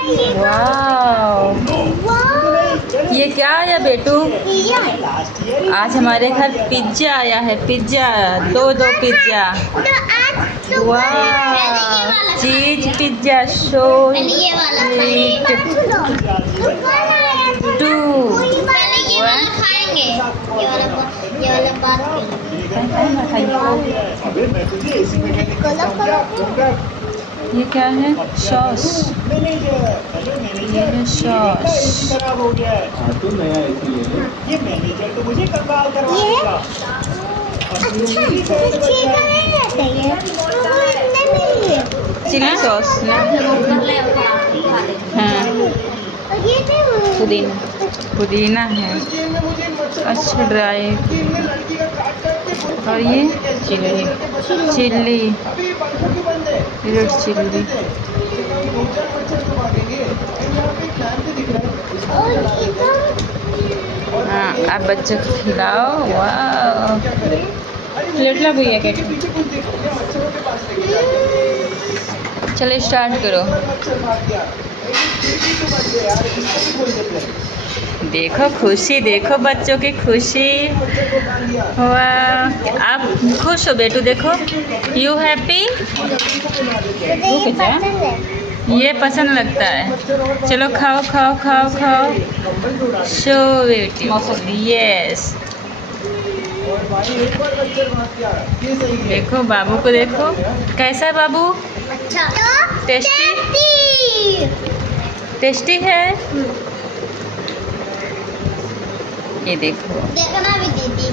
वाह, ये क्या आया बेटू? आज हमारे घर पिज्ज़ा आया है। पिज्ज़ा, दो पिज्ज़ा। वाह, चीज पिज्ज़ा, सो स्वीट। टू खाएंगे। ये वाला बात ये क्या है? सॉस। ये है सॉस। ये मैनेजर तो मुझे कंगाल करवाएगा। चिली सॉस ना? हाँ, पुदीना। पुदीना है। अच्छा, ड्राई। और ये चिल्ली, चिल्ली, रेड चिल्ली। हाँ, आप बच्चों को खिलाओ। वाह, प्लेट ला भैया क्या? चलो स्टार्ट करो। देखो खुशी, देखो बच्चों की खुशी। वाह, आप खुश हो बेटू? देखो, यू हैप्पी? ये पसंद लगता है। चलो खाओ खाओ खाओ खाओ। So beautiful, yes. देखो बाबू को, देखो कैसा है बाबू? अच्छा, टेस्टी, टेस्टी है। ये देखो, देखना भी दीदी।